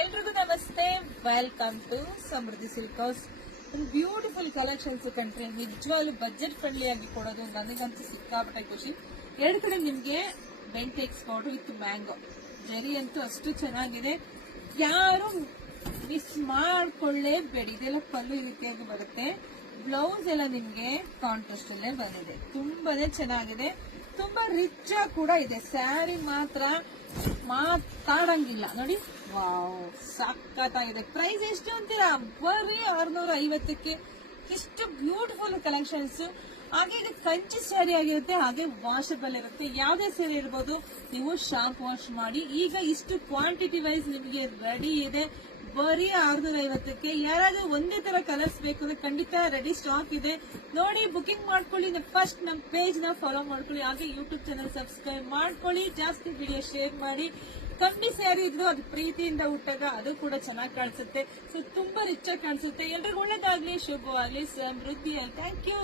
ಎಲ್ರಿಗೂ ನಮಸ್ತೆ, welcome to Samruddhi silk house. ಒಂದು ಬ್ಯೂಟಿಫುಲ್ ಕಲೆಕ್ಷನ್ಸ್ ಕಂಡ್ರೆ ನಿಜವಾಗ್ಲೂ ಬಜೆಟ್ ಫ್ರೆಂಡ್ಲಿ ಆಗಿ ಕೊಡೋದು ನನಗಂತೂ ಸಿಕ್ಕಾಪಟ್ಟೆ ಖುಷಿ. ಎರಡು ಕಡೆ ನಿಮ್ಗೆ ಬೆಂಟೆಕ್ಸ್ ಪೌಡರ್ ವಿತ್ ಮ್ಯಾಂಗೋ ಜರಿ ಅಂತೂ ಅಷ್ಟು ಚೆನ್ನಾಗಿದೆ, ಯಾರು ಮಿಸ್ ಮಾಡ್ಕೊಳ್ಳೇಬೇಡಿ. ಇದೆಲ್ಲ ಪಲ್ಲು ಈ ರೀತಿಯಾಗಿ ಬರುತ್ತೆ, ಬ್ಲೌಸ್ ಎಲ್ಲ ನಿಮ್ಗೆ ಕಾಂಟ್ರಾಸ್ಟ್ ಅಲ್ಲೇ ಬಂದಿದೆ, ತುಂಬಾನೇ ಚೆನ್ನಾಗಿದೆ, ತುಂಬಾ ರಿಚ್ ಆಗಿ ಕೂಡ ಇದೆ. ಸ್ಯಾರಿ ಮಾತ್ರ ಮಾತಾಡಂಗಿಲ್ಲ ನೋಡಿ. ವಾವ್, ಸಖತ್ತಾಗಿದೆ. ಪ್ರೈಸ್ ಎಷ್ಟು ಅಂತೀರಾ? ಬರೀ 650ಕ್ಕೆ ಇಷ್ಟು ಬ್ಯೂಟಿಫುಲ್ ಕಲೆಕ್ಷನ್ಸ್. ಹಾಗೆ ಇದು ಕಂಚಿ ಸ್ಯಾರಿ ಆಗಿರುತ್ತೆ, ಹಾಗೆ ವಾಷಬಲ್ ಇರುತ್ತೆ. ಯಾವ್ದೇ ಸ್ಯಾರಿ ಇರ್ಬೋದು, ನೀವು ಶಾಂಪ್ ವಾಶ್ ಮಾಡಿ. ಈಗ ಇಷ್ಟು ಕ್ವಾಂಟಿಟಿ ವೈಸ್ ನಿಮಗೆ ರೆಡಿ ಇದೆ, ಬರೀ 650ಕ್ಕೆ. ಯಾರಾದ್ರೂ ಒಂದೇ ತರ ಕಲರ್ಸ್ ಬೇಕು ಅಂದ್ರೆ ಖಂಡಿತ ರೆಡಿ ಸ್ಟಾಕ್ ಇದೆ ನೋಡಿ, ಬುಕಿಂಗ್ ಮಾಡ್ಕೊಳ್ಳಿ. ಫಸ್ಟ್ ನಮ್ಮ ಪೇಜ್ ನ ಫಾಲೋ ಮಾಡ್ಕೊಳ್ಳಿ, ಹಾಗೆ ಯೂಟ್ಯೂಬ್ ಚಾನಲ್ ಸಬ್ಸ್ಕ್ರೈಬ್ ಮಾಡ್ಕೊಳ್ಳಿ, ಜಾಸ್ತಿ ವಿಡಿಯೋ ಶೇರ್ ಮಾಡಿ. ಕಮ್ಮಿ ಸ್ಯಾರಿ ಇದ್ರು ಅದು ಪ್ರೀತಿಯಿಂದ ಉಟ್ಟಾಗ ಅದು ಕೂಡ ಚೆನ್ನಾಗಿ ಕಾಣಿಸುತ್ತೆ. ಸೊ ತುಂಬಾ ರಿಚ್ ಆಗಿ ಕಾಣಿಸುತ್ತೆ. ಎಲ್ರಿಗೂ ಒಳ್ಳೇದಾಗ್ಲಿ, ಶುಭವಾಗ್ಲಿ, ಸಮೃದ್ಧಿ. Thank you.